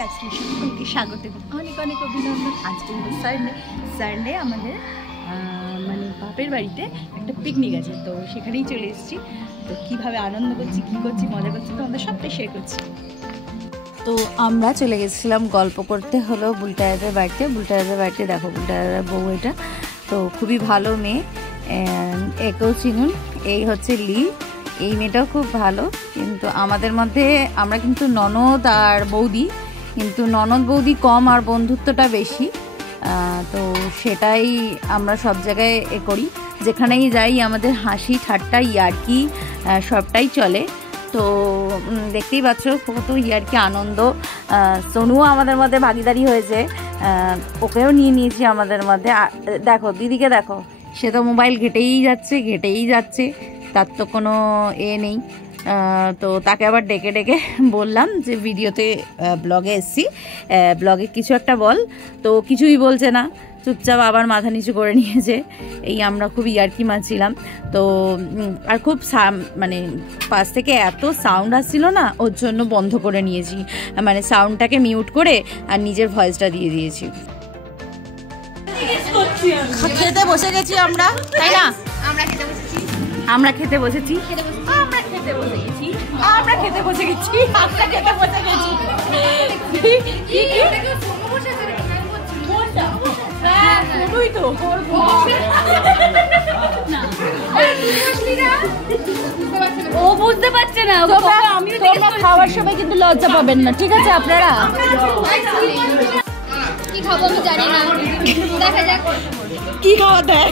সকলকে স্বাগত এবং অনেক অনেক অভিনন্দন। আজকে হলো সানডে আমাদের মানে বাপের বাড়িতে একটা পিকনিক আছে, তো সেখানেই চলে এসেছি। তো কীভাবে আনন্দ করছি, কী করছি, মজা করছি, তো আমরা সবটাই শেয়ার করছি। তো আমরা চলে গেছিলাম গল্প করতে হলো বুলটায়াদের বাড়িতে। বুলটায়াদের বাড়িতে দেখো, বুলটায়াদের বউ এটা, তো খুবই ভালো মেয়ে, একেও চিনুন। এই হচ্ছে লি, এই মেয়েটাও খুব ভালো। কিন্তু আমাদের মধ্যে আমরা কিন্তু ননদ আর বৌদি, কিন্তু ননদ বৌদি কম আর বন্ধুত্বটা বেশি। তো সেটাই আমরা সব জায়গায় করি, যেখানেই যাই আমাদের হাসি ঠাট্টা ইয়ার্কি সবটাই চলে। তো দেখতেই পাচ্ছ কত ইয়ার্কি আনন্দ। সোনুও আমাদের মধ্যে ভাগিদারি হয়েছে, ওকেও নিয়ে নিয়েছি আমাদের মধ্যে। দেখো দিদিকে দেখো, সে তো মোবাইল ঘেটেই যাচ্ছে, তার তো কোনো নেই। তো তাকে আবার ডেকে ডেকে বললাম যে ভিডিওতে ব্লগে এসছি, ব্লগে কিছু একটা বল, তো কিছুই বলছে না, চুপচাপ আবার মাথা নিচু করে নিয়েছে। এই আমরা খুব ইয়ার্কি মারছিলাম। তো আর খুব মানে পাশ থেকে এত সাউন্ড আসছিল না, ওর জন্য বন্ধ করে নিয়েছি, মানে সাউন্ডটাকে মিউট করে আর নিজের ভয়েসটা দিয়ে দিয়েছি। খেতে বসে গেছি আমরা, তাই না? আমরা খেতে বসে গেছি। ও বুঝতে পারছে না, খাওয়ার সময় কিন্তু লজ্জা পাবেন না, ঠিক আছে? আপনারা কি খাবো আমি জানি না, দেখা যাক কি খাওয়া দেয়।